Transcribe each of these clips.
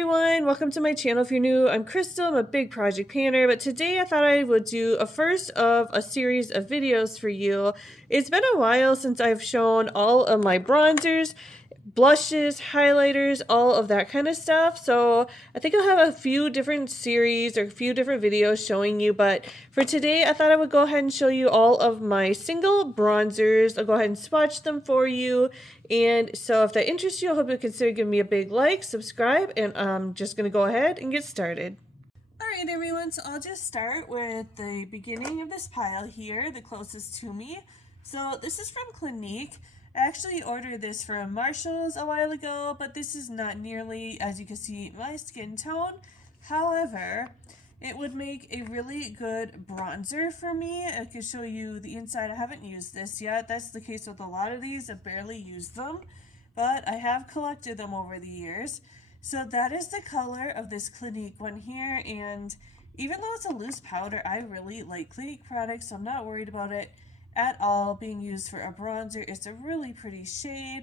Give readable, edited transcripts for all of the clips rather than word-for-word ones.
Everyone, welcome to my channel. If you're new, I'm Crystal. I'm a big project planner, but today I thought I would do a first of a series of videos for you. It's been a while since I've shown all of my bronzers, blushes, highlighters, all of that kind of stuff. So I think I'll have a few different series or a few different videos showing you, but for today I thought I would go ahead and show you all of my single bronzers. I'll go ahead and swatch them for you. And so if that interests you, I hope you consider giving me a big like, subscribe, and I'm just going to go ahead and get started. Alright everyone, so I'll just start with the beginning of this pile here, the closest to me. So this is from Clinique. I actually ordered this from Marshall's a while ago, but this is not nearly, as you can see, my skin tone. However, it would make a really good bronzer for me. I can show you the inside. I haven't used this yet. That's the case with a lot of these. I've barely used them, but I have collected them over the years. So that is the color of this Clinique one here, and even though it's a loose powder, I really like Clinique products, so I'm not worried about it at all being used for a bronzer. It's a really pretty shade,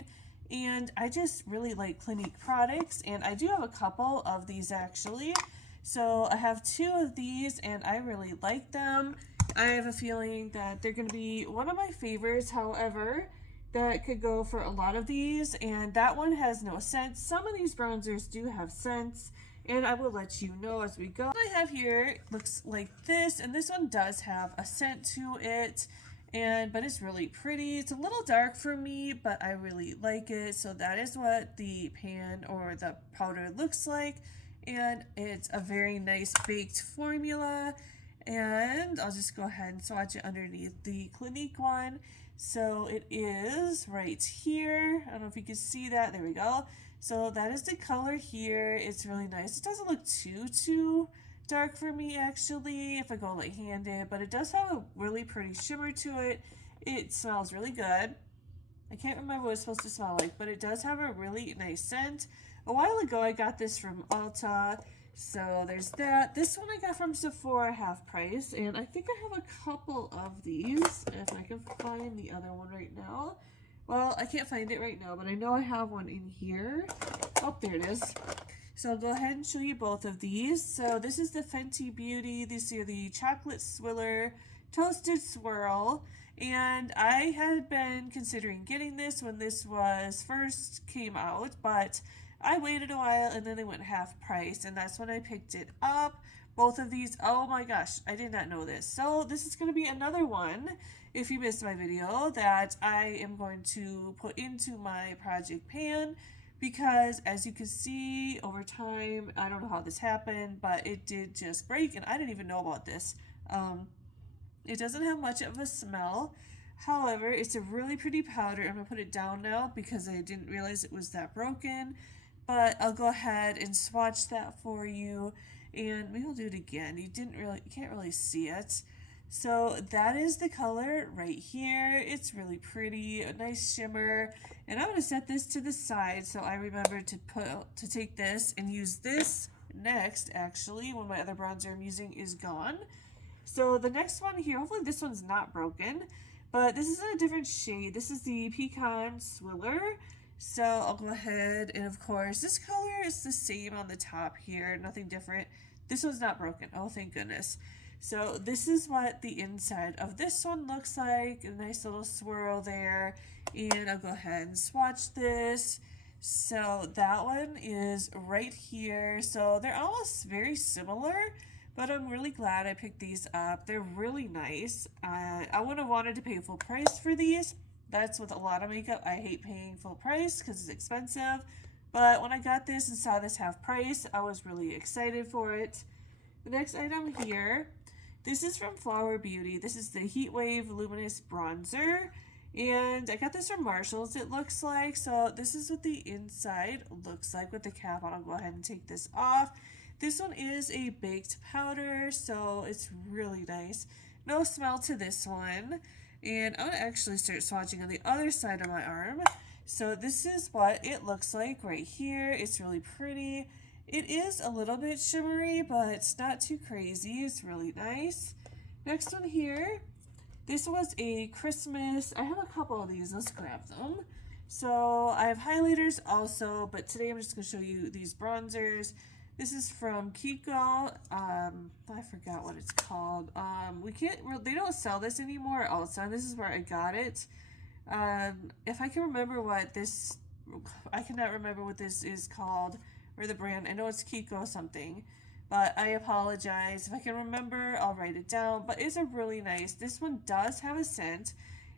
and I just really like Clinique products, and I do have a couple of these actually. So I have two of these and I really like them. I have a feeling that they're going to be one of my favorites. However, that could go for a lot of these, and that one has no scent. Some of these bronzers do have scents, and I will let you know as we go. What I have here looks like this, and this one does have a scent to it, but it's really pretty. It's a little dark for me, but I really like it. So that is what the pan or the powder looks like, and it's a very nice baked formula. And I'll just go ahead and swatch it underneath the Clinique one. So it is right here. I don't know if you can see that. There we go. So that is the color here. It's really nice. It doesn't look too dark for me actually if I go light-handed, but it does have a really pretty shimmer to it. It smells really good. I can't remember what it's supposed to smell like, but it does have a really nice scent. A while ago I got this from Ulta, so there's that. This one I got from Sephora half price, and I think I have a couple of these, if I can find the other one right now. Well, I can't find it right now, but I know I have one in here. Oh, there it is. So I'll go ahead and show you both of these. So this is the Fenty Beauty. These are the chocolate swiller toasted swirl. And I had been considering getting this when this was first came out, but I waited a while and then they went half price, and that's when I picked it up. Both of these, oh my gosh, I did not know this. So this is going to be another one, if you missed my video, that I am going to put into my project pan, because as you can see over time, I don't know how this happened, but it did just break, and I didn't even know about this. It doesn't have much of a smell. However, it's a really pretty powder. I'm going to put it down now because I didn't realize it was that broken. But I'll go ahead and swatch that for you, and maybe I'll do it again. You can't really see it. So that is the color right here. It's really pretty, a nice shimmer. And I'm going to set this to the side so I remember to take this and use this next, actually, when my other bronzer I'm using is gone. So the next one here, hopefully this one's not broken, but this is in a different shade. This is the Pecan Swiller. So I'll go ahead, and of course this color is the same on the top here, nothing different. This one's not broken, oh thank goodness. So this is what the inside of this one looks like, a nice little swirl there, and I'll go ahead and swatch this. So that one is right here, so they're almost very similar, but I'm really glad I picked these up. They're really nice. I would have wanted to pay full price for these. That's with a lot of makeup. I hate paying full price because it's expensive, but when I got this and saw this half price, I was really excited for it. The next item here, this is from Flower Beauty. This is the Heat Wave Luminous Bronzer, and I got this from Marshall's, it looks like. So this is what the inside looks like with the cap on. I'll go ahead and take this off. This one is a baked powder, so it's really nice. No smell to this one. And I'm going to actually start swatching on the other side of my arm. So this is what it looks like right here. It's really pretty. It is a little bit shimmery, but it's not too crazy. It's really nice. Next one here. This was a Christmas. I have a couple of these. Let's grab them. So I have highlighters also, but today I'm just going to show you these bronzers. This is from Kiko. I forgot what it's called. They don't sell this anymore at Ulta. This is where I got it. If I can remember I cannot remember what this is called or the brand. I know it's Kiko something, but I apologize. If I can remember, I'll write it down. But it's a really nice. This one does have a scent.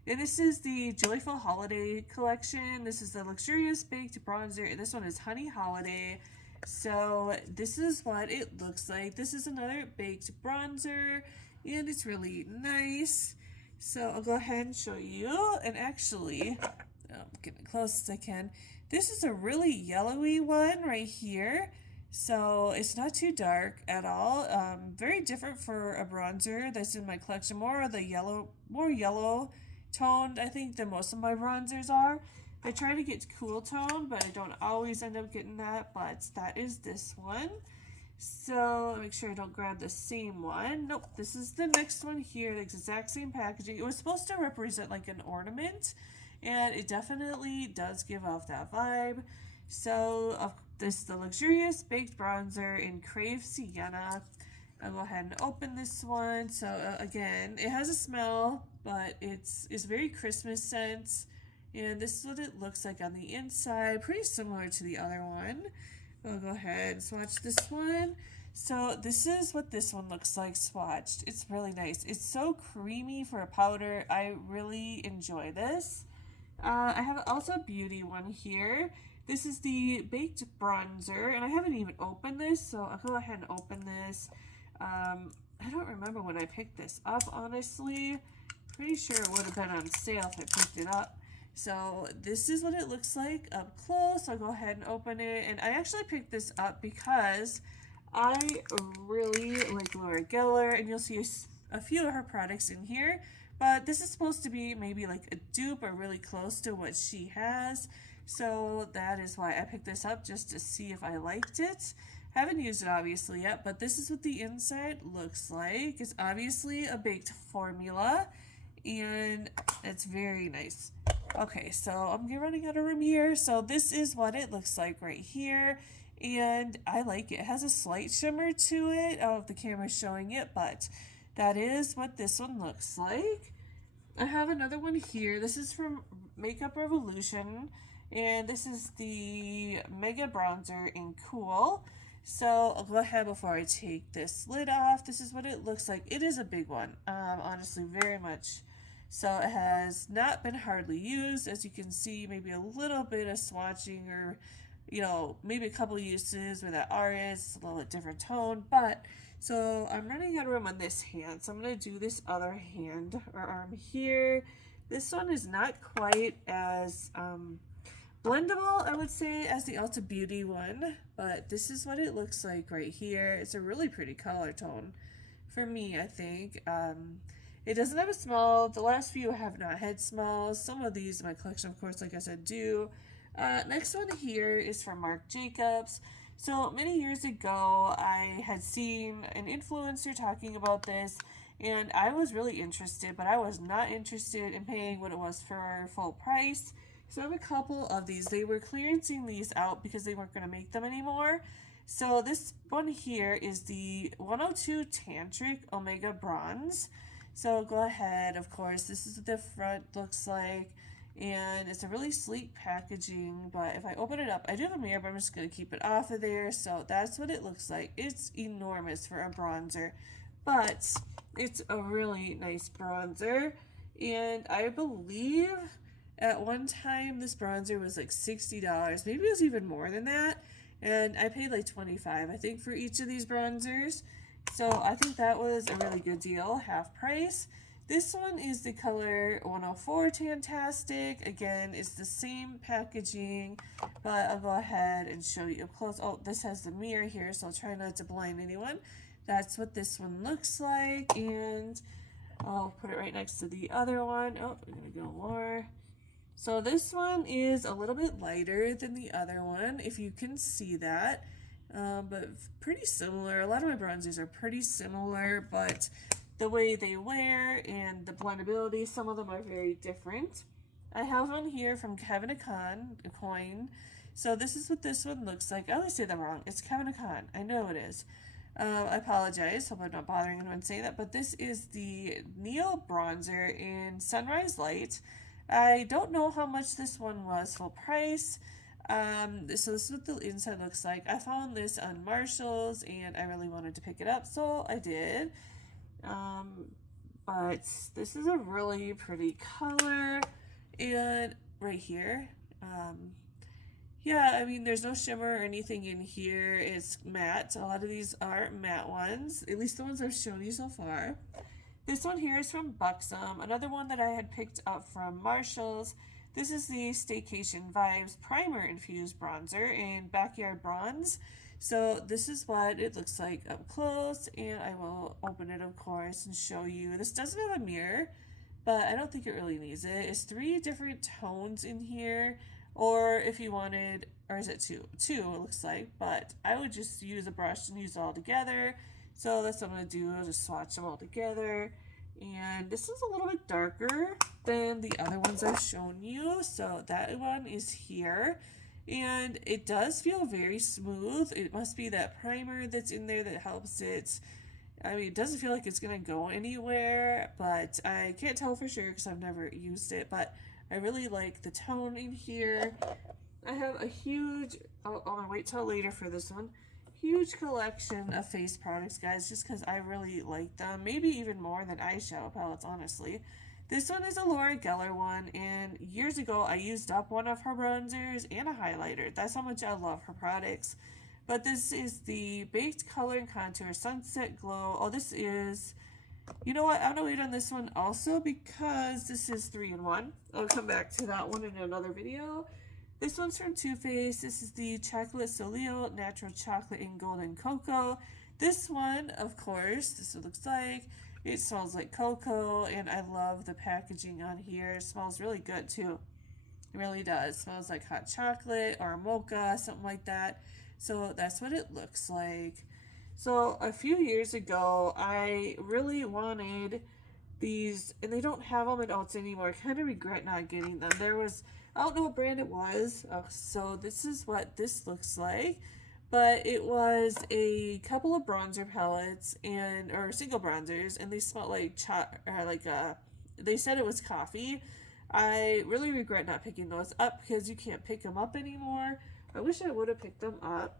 And this is the Joyful Holiday collection. This is the Luxurious Baked Bronzer. And this one is Honey Holiday. So this is what it looks like. This is another baked bronzer. And it's really nice. So I'll go ahead and show you. And actually, get as close as I can. This is a really yellowy one right here. So it's not too dark at all. Very different for a bronzer that's in my collection. More yellow toned, I think, than most of my bronzers are. I try to get cool tone, but I don't always end up getting that. But that is this one. So make sure I don't grab the same one. Nope, this is the next one here. The exact same packaging. It was supposed to represent like an ornament, and it definitely does give off that vibe. So this is the Luxurious Baked Bronzer in Crave Sienna. I'll go ahead and open this one. So again, it has a smell, but it's very Christmas scent. And this is what it looks like on the inside. Pretty similar to the other one. I'll go ahead and swatch this one. So this is what this one looks like swatched. It's really nice. It's so creamy for a powder. I really enjoy this. I have also a beauty one here. This is the baked bronzer, and I haven't even opened this, so I'll go ahead and open this. I don't remember when I picked this up, honestly. Pretty sure it would have been on sale if I picked it up. So this is what it looks like up close. I'll go ahead and open it. And I actually picked this up because I really like Laura Gellar, and you'll see a few of her products in here. But this is supposed to be maybe like a dupe or really close to what she has. So that is why I picked this up, just to see if I liked it. Haven't used it obviously yet, but this is what the inside looks like. It's obviously a baked formula, and it's very nice. Okay, so I'm running out of room here. So this is what it looks like right here, and I like it. It has a slight shimmer to it. I don't know if the camera's showing it, but that is what this one looks like. I have another one here. This is from Makeup Revolution, and this is the Mega Bronzer in Cool. So I'll go ahead before I take this lid off. This is what it looks like. It is a big one, honestly, very much. So it has not been hardly used. As you can see, maybe a little bit of swatching, or, you know, maybe a couple uses where that R is a little bit different tone. But so I'm running out of room on this hand, so I'm going to do this other hand or arm here. This one is not quite as blendable, I would say, as the Ulta Beauty one, but this is what it looks like right here. It's a really pretty color tone for me, I think. It doesn't have a smell. The last few have not had smells. Some of these in my collection, of course, like I said, do. Next one here is from Marc Jacobs. So many years ago, I had seen an influencer talking about this, and I was really interested, but I was not interested in paying what it was for full price. So I have a couple of these. They were clearancing these out because they weren't going to make them anymore. So this one here is the 102 Tantric Omega Bronze. So go ahead, of course, this is what the front looks like, and it's a really sleek packaging. But if I open it up, I do have a mirror, but I'm just going to keep it off of there. So that's what it looks like. It's enormous for a bronzer, but it's a really nice bronzer. And I believe at one time this bronzer was like $60. Maybe it was even more than that. And I paid like $25, I think, for each of these bronzers. So I think that was a really good deal, half price. This one is the color 104 Tastic. Again, it's the same packaging, but I'll go ahead and show you up close. Oh, this has the mirror here, so I'll try not to blind anyone. That's what this one looks like, and I'll put it right next to the other one. Oh, we're gonna go more. So this one is a little bit lighter than the other one, if you can see that. But pretty similar. A lot of my bronzers are pretty similar, but the way they wear and the blendability, some of them are very different. I have one here from Kevin a coin. So this is what this one looks like. I always say that wrong. It's Kevin a. I know it is. I apologize. Hope I'm not bothering anyone saying that. But this is the Neo Bronzer in Sunrise Light. I don't know how much this one was full price. So this is what the inside looks like. I found this on Marshall's and I really wanted to pick it up, so I did. But this is a really pretty color. And right here, yeah, I mean, there's no shimmer or anything in here. It's matte. A lot of these are matte ones, at least the ones I've shown you so far. This one here is from Buxom, another one that I had picked up from Marshall's. This is the Staycation Vibes Primer Infused Bronzer in Backyard Bronze. So this is what it looks like up close, and I will open it, of course, and show you. This doesn't have a mirror, but I don't think it really needs it. It's 3 different tones in here, or if you wanted, or is it 2? 2 it looks like, but I would just use a brush and use it all together. So that's what I'm going to do. I'll just swatch them all together. And this is a little bit darker than the other ones I've shown you. So that one is here. And it does feel very smooth. It must be that primer that's in there that helps it. I mean, it doesn't feel like it's going to go anywhere, but I can't tell for sure because I've never used it. But I really like the tone in here. I have a huge, I'll wait till later for this one. Huge collection of face products, guys, just because I really like them. Maybe even more than eyeshadow palettes, honestly. This one is a Laura Gellar one, and years ago I used up one of her bronzers and a highlighter. That's how much I love her products. But this is the Baked Color and Contour Sunset Glow. Oh, this is, you know what, I'm going to wait on this one also because this is 3-in-1. I'll come back to that one in another video. This one's from Too Faced. This is the Chocolate Soleil Natural Chocolate and Golden Cocoa. This one, of course, this is what it looks like. It smells like cocoa, and I love the packaging on here. It smells really good, too. It really does. It smells like hot chocolate or a mocha, something like that. So that's what it looks like. So a few years ago, I really wanted these, and they don't have them at Ulta anymore. I kind of regret not getting them. There was, I don't know what brand it was. So this is what this looks like. But it was a couple of bronzer palettes or single bronzers, and they smelled like they said it was coffee. I really regret not picking those up because you can't pick them up anymore. I wish I would have picked them up.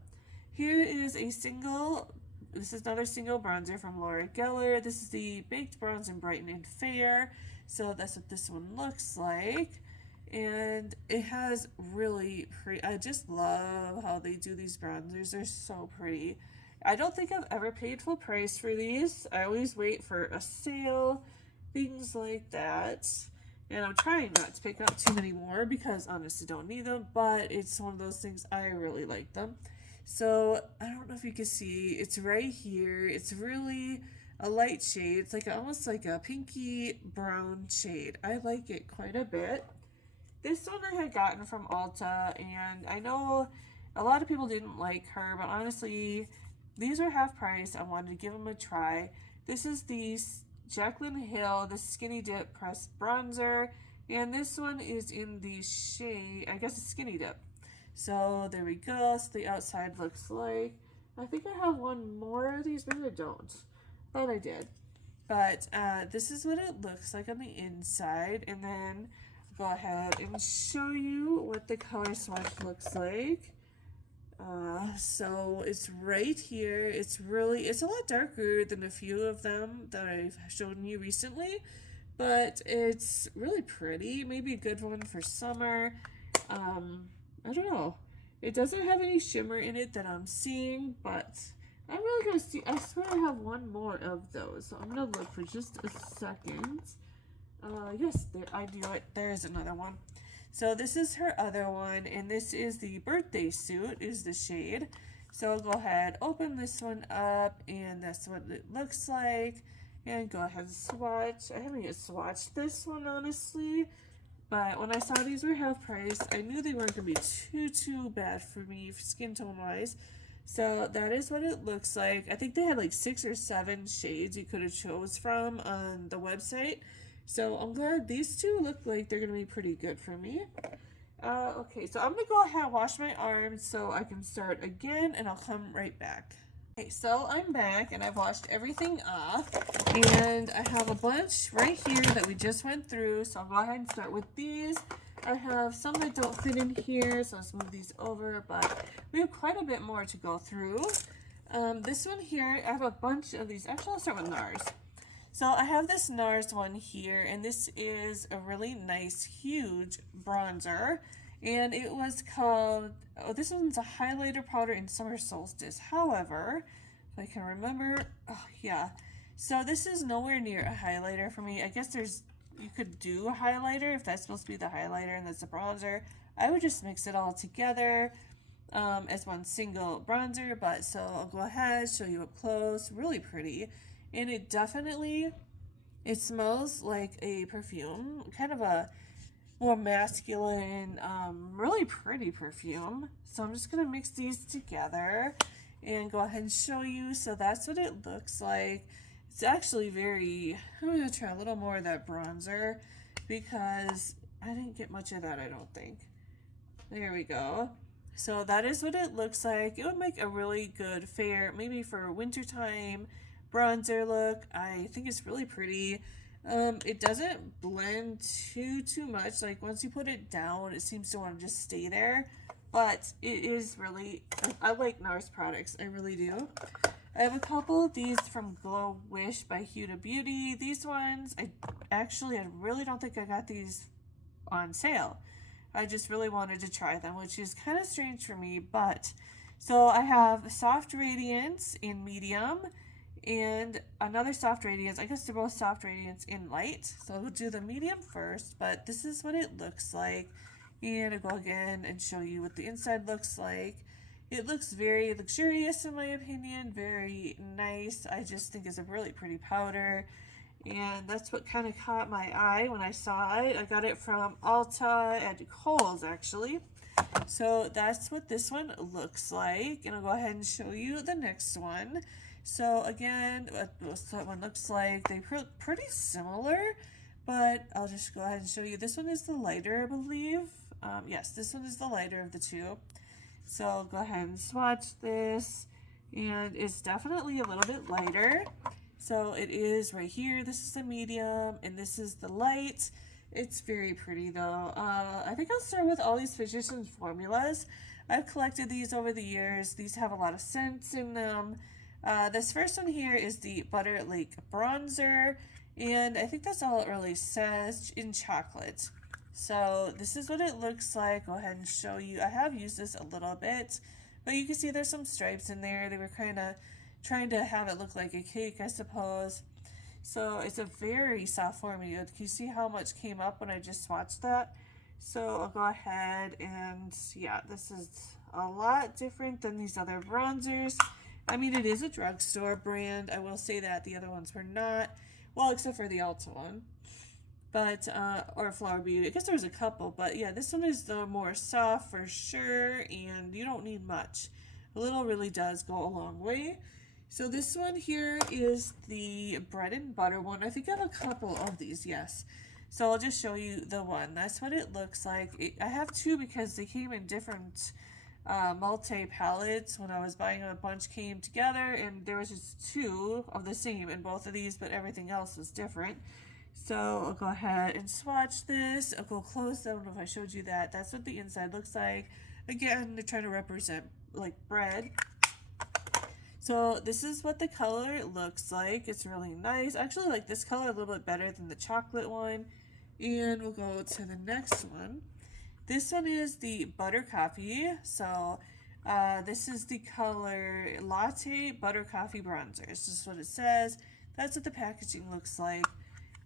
Here is this is another single bronzer from Laura Gellar. This is the Baked Bronze and Brighten and Fair. So that's what this one looks like. And it has really pretty, I just love how they do these bronzers. They're so pretty. I don't think I've ever paid full price for these. I always wait for a sale, things like that. And I'm trying not to pick up too many more because honestly don't need them, but it's one of those things, I really like them. So I don't know if you can see, it's right here. It's really a light shade. It's like almost like a pinky brown shade. I like it quite a bit. This one I had gotten from Ulta, and I know a lot of people didn't like her, but honestly, these are half price. I wanted to give them a try. This is the Jaclyn Hill, the Skinny Dip Pressed Bronzer, and this one is in the shade, I guess it's Skinny Dip. So there we go. So the outside looks like, I think I have one more of these, maybe I don't. Thought I did. But this is what it looks like on the inside, and then go ahead and show you what the color swatch looks like. So it's right here. It's a lot darker than a few of them that I've shown you recently, but it's really pretty. Maybe a good one for summer. I don't know. It doesn't have any shimmer in it that I'm seeing, but I'm really gonna see. I swear I have one more of those, so I'm gonna look for just a second. Yes, there, I do it. There's another one. So this is her other one, and this is the Birthday Suit is the shade. So I'll go ahead, open this one up, and that's what it looks like. And go ahead and swatch. I haven't yet swatched this one, honestly. But when I saw these were half price, I knew they weren't going to be too bad for me skin tone wise. So that is what it looks like. I think they had like 6 or 7 shades you could have chose from on the website. So I'm glad these two look like they're gonna be pretty good for me. Okay, so I'm gonna go ahead and wash my arms so I can start again, and I'll come right back. Okay, so I'm back and I've washed everything off, and I have a bunch right here that we just went through, so I'll go ahead and start with these. I have some that don't fit in here, so let's move these over, but we have quite a bit more to go through. This one here, I have a bunch of these. Actually, I'll start with NARS. So I have this NARS one here, and this is a really nice, huge bronzer. And it was called, oh, this one's a highlighter powder in summer solstice. However, if I can remember, oh yeah. So this is nowhere near a highlighter for me. I guess you could do a highlighter if that's supposed to be the highlighter and that's the bronzer. I would just mix it all together as one single bronzer, but so I'll go ahead, show you up close. Really pretty. And it smells like a perfume, kind of a more masculine, really pretty perfume. So I'm just going to mix these together and go ahead and show you. So that's what it looks like. It's actually I'm going to try a little more of that bronzer because I didn't get much of that, I don't think. There we go. So that is what it looks like. It would make a really good fair, maybe for wintertime bronzer look. I think it's really pretty. It doesn't blend too much. Like once you put it down, it seems to want to just stay there. But it is really, I like NARS products. I really do. I have a couple of these from Glow Wish by Huda Beauty. These ones, I really don't think I got these on sale. I just really wanted to try them, which is kind of strange for me. But so I have Soft Radiance in medium and another Soft Radiance. I guess they're both Soft Radiance in light. So we'll do the medium first, but this is what it looks like. And I'll go again and show you what the inside looks like. It looks very luxurious in my opinion, very nice. I just think it's a really pretty powder. And that's what kind of caught my eye when I saw it. I got it from Ulta at Kohl's actually. So that's what this one looks like. And I'll go ahead and show you the next one. So again, what that one looks like, they're pretty similar, but I'll just go ahead and show you. This one is the lighter, I believe. Yes, this one is the lighter of the two. So I'll go ahead and swatch this, and it's definitely a little bit lighter. So it is right here. This is the medium, and this is the light. It's very pretty though. I think I'll start with all these Physicians formulas. I've collected these over the years. These have a lot of scents in them. This first one here is the Butter Lake Bronzer, and I think that's all it really says, in chocolate. So this is what it looks like. Go ahead and show you. I have used this a little bit, but you can see there's some stripes in there. They were kind of trying to have it look like a cake, I suppose. So it's a very soft formula. Can you see how much came up when I just swatched that? So I'll go ahead and, yeah, this is a lot different than these other bronzers. I mean, it is a drugstore brand. I will say that. The other ones were not. Well, except for the Ulta one. But, or Flower Beauty. I guess there was a couple, but yeah, this one is the more soft for sure, and you don't need much. A little really does go a long way. So this one here is the bread and butter one. I think I have a couple of these, yes. So I'll just show you the one. That's what it looks like. I have two because they came in different multi-palettes. When I was buying a bunch came together, and there was just two of the same in both of these, but everything else was different. So I'll go ahead and swatch this. I'll go close. I don't know if I showed you that. That's what the inside looks like. Again, they're trying to represent like bread. So this is what the color looks like. It's really nice. I actually like this color a little bit better than the chocolate one. And we'll go to the next one. This one is the butter coffee. So this is the color Latte Butter Coffee Bronzer. It's just what it says. That's what the packaging looks like.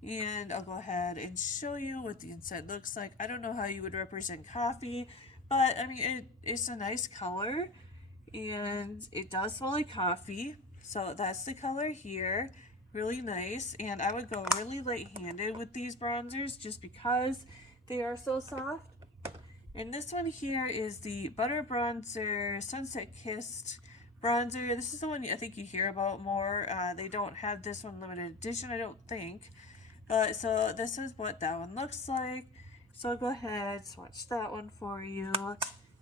And I'll go ahead and show you what the inside looks like. I don't know how you would represent coffee, but I mean, it's a nice color, and it does smell like coffee. So that's the color here. Really nice. And I would go really light-handed with these bronzers just because they are so soft. And this one here is the Butter Bronzer Sunset Kissed bronzer. This is the one I think you hear about more. They don't have this one limited edition, I don't think. So this is what that one looks like. So I'll go ahead, swatch that one for you.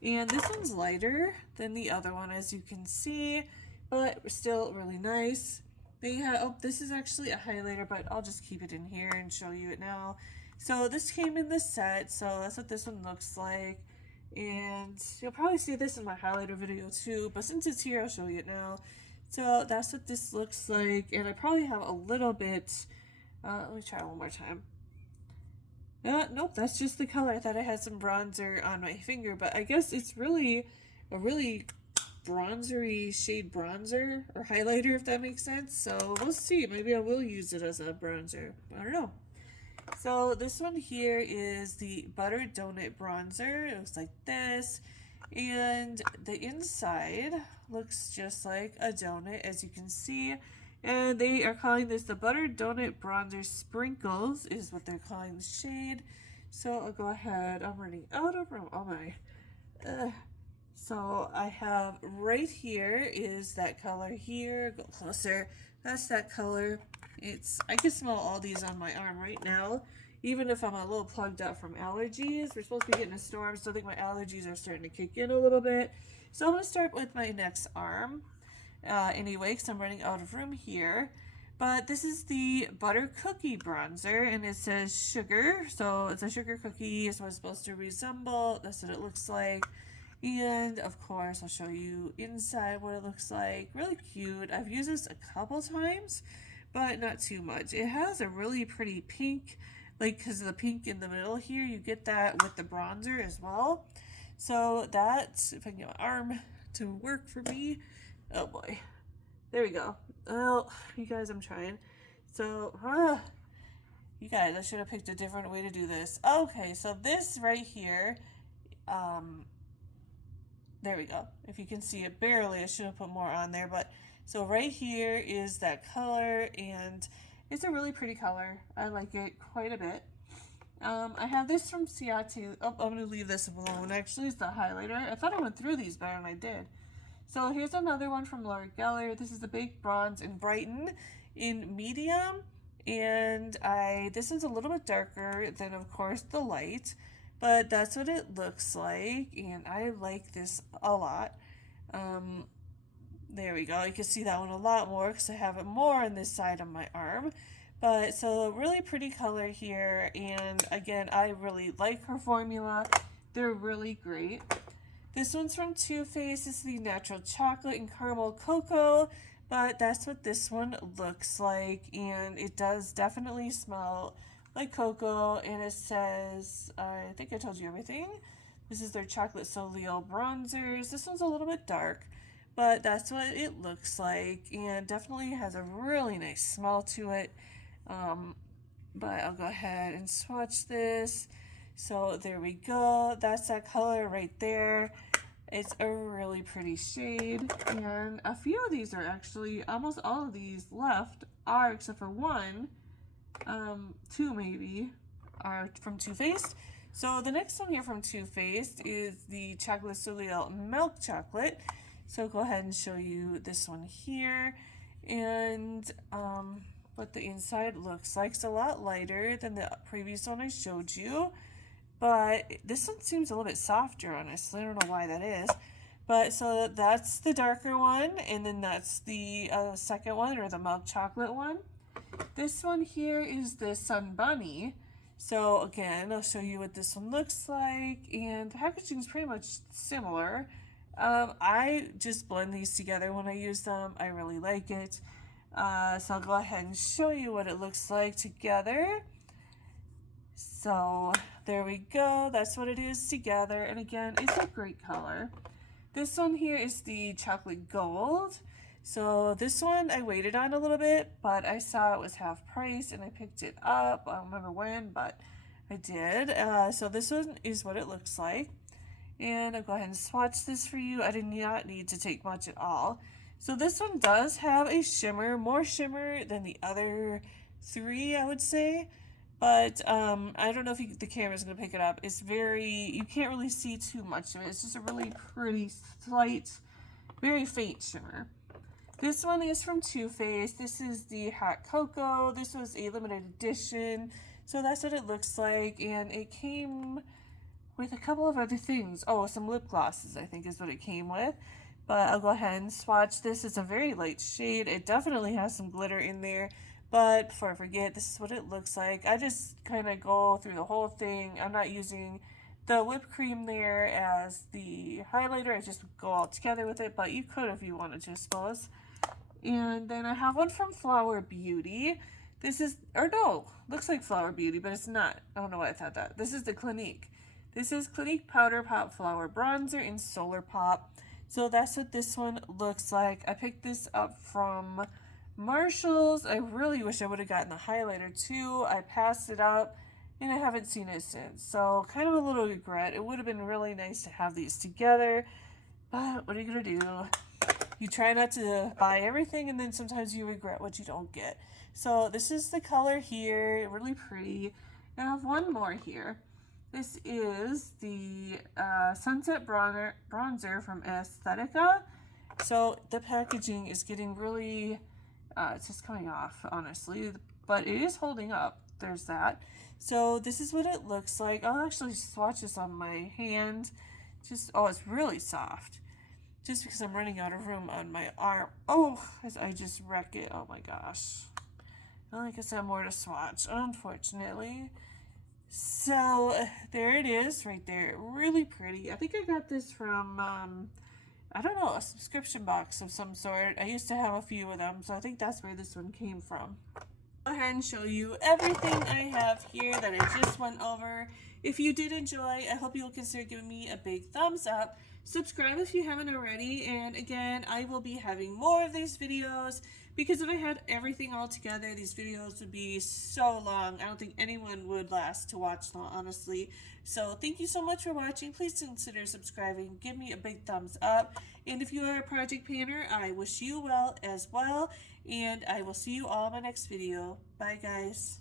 And this one's lighter than the other one, as you can see, but still really nice. They have, oh, this is actually a highlighter, but I'll just keep it in here and show you it now. So this came in this set, so that's what this one looks like. And you'll probably see this in my highlighter video too, but since it's here, I'll show you it now. So that's what this looks like, and I probably have a little bit, let me try one more time. Nope, that's just the color. I thought I had some bronzer on my finger, but I guess it's really a really bronzery shade bronzer or highlighter, if that makes sense. So we'll see. Maybe I will use it as a bronzer. I don't know. So this one here is the Butter Donut Bronzer. It looks like this. And the inside looks just like a donut, as you can see. And they are calling this the Butter Donut Bronzer Sprinkles, is what they're calling the shade. So I'll go ahead. I'm running out of room. Oh my. So I have right here is that color here. Go closer. That's that color. I can smell all these on my arm right now. Even if I'm a little plugged up from allergies. We're supposed to be getting a storm, so I think my allergies are starting to kick in a little bit. So I'm going to start with my next arm. Anyway, because I'm running out of room here. But this is the Butter Cookie Bronzer, and it says sugar. So it's a sugar cookie, is what it's supposed to resemble. That's what it looks like. And of course, I'll show you inside what it looks like. Really cute. I've used this a couple times, but not too much. It has a really pretty pink, like because of the pink in the middle here, you get that with the bronzer as well. So that's, if I can get my arm to work for me. Oh boy. There we go. Well, you guys, I'm trying. So, you guys, I should have picked a different way to do this. Okay, so this right here, there we go. If you can see it barely, I should have put more on there, but so right here is that color, and it's a really pretty color. I like it quite a bit. I have this from Ciate. Oh, I'm going to leave this alone. Actually, it's the highlighter. I thought I went through these better than I did. So here's another one from Gellar. This is the Big Bronze in Brighten in medium. And this is a little bit darker than, of course, the light. But that's what it looks like. And I like this a lot. There we go. You can see that one a lot more because I have it more on this side of my arm. But so really pretty color here. And again, I really like her formula. They're really great. This one's from Too Faced. This is the Natural Chocolate and Caramel Cocoa, but that's what this one looks like, and it does definitely smell like cocoa, and it says, I think I told you everything. This is their Chocolate Soleil Bronzers. This one's a little bit dark, but that's what it looks like, and definitely has a really nice smell to it. But I'll go ahead and swatch this. So there we go. That's that color right there. It's a really pretty shade. And a few of these are actually, almost all of these left are, except for one, two maybe, are from Too Faced. So the next one here from Too Faced is the Chocolate Soleil Milk Chocolate. So go ahead and show you this one here. And what the inside looks like. It's a lot lighter than the previous one I showed you. But this one seems a little bit softer, honestly. I don't know why that is. But so that's the darker one. And then that's the second one, or the milk chocolate one. This one here is the Sun Bunny. So again, I'll show you what this one looks like. And the packaging is pretty much similar. I just blend these together when I use them. I really like it. So I'll go ahead and show you what it looks like together. So there we go. That's what it is together. And again, it's a great color. This one here is the Chocolate Gold. So this one I waited on a little bit, but I saw it was half price and I picked it up. I don't remember when, but I did. So this one is what it looks like. And I'll go ahead and swatch this for you. I did not need to take much at all. So this one does have a shimmer, more shimmer than the other three, I would say. But I don't know if the camera's going to pick it up. It's you can't really see too much of it. It's just a really pretty, slight, very faint shimmer. This one is from Too Faced. This is the Hot Cocoa. This was a limited edition. So that's what it looks like. And it came with a couple of other things. Oh, some lip glosses, I think is what it came with. But I'll go ahead and swatch this. It's a very light shade. It definitely has some glitter in there. But before I forget, this is what it looks like. I just kind of go through the whole thing. I'm not using the whipped cream there as the highlighter. I just go all together with it. But you could if you wanted to, I suppose. And then I have one from Flower Beauty. This is, or no, looks like Flower Beauty, but it's not. I don't know why I thought that. This is the Clinique. This is Clinique Powder Pop Flower Bronzer in Solar Pop. So that's what this one looks like. I picked this up from Marshall's. I really wish I would have gotten the highlighter too. I passed it up and I haven't seen it since. So kind of a little regret. It would have been really nice to have these together. But what are you going to do? You try not to buy everything, and then sometimes you regret what you don't get. So this is the color here, really pretty. And I have one more here. This is the Sunset Bronzer from Aesthetica. So the packaging is getting really, it's just coming off, honestly. But it is holding up. There's that. So this is what it looks like. I'll actually swatch this on my hand. Oh, it's really soft. Just because I'm running out of room on my arm. Oh, as I just wreck it. Oh my gosh. I guess I have more to swatch, unfortunately. So, there it is right there. Really pretty. I think I got this from, I don't know, a subscription box of some sort. I used to have a few of them, so I think that's where this one came from. Go ahead and show you everything I have here that I just went over. If you did enjoy, I hope you'll consider giving me a big thumbs up. Subscribe if you haven't already, and again, I will be having more of these videos because if I had everything all together, these videos would be so long. I don't think anyone would last to watch them, honestly. So thank you so much for watching. Please consider subscribing. Give me a big thumbs up. And if you are a project painter, I wish you well as well. And I will see you all in my next video. Bye, guys.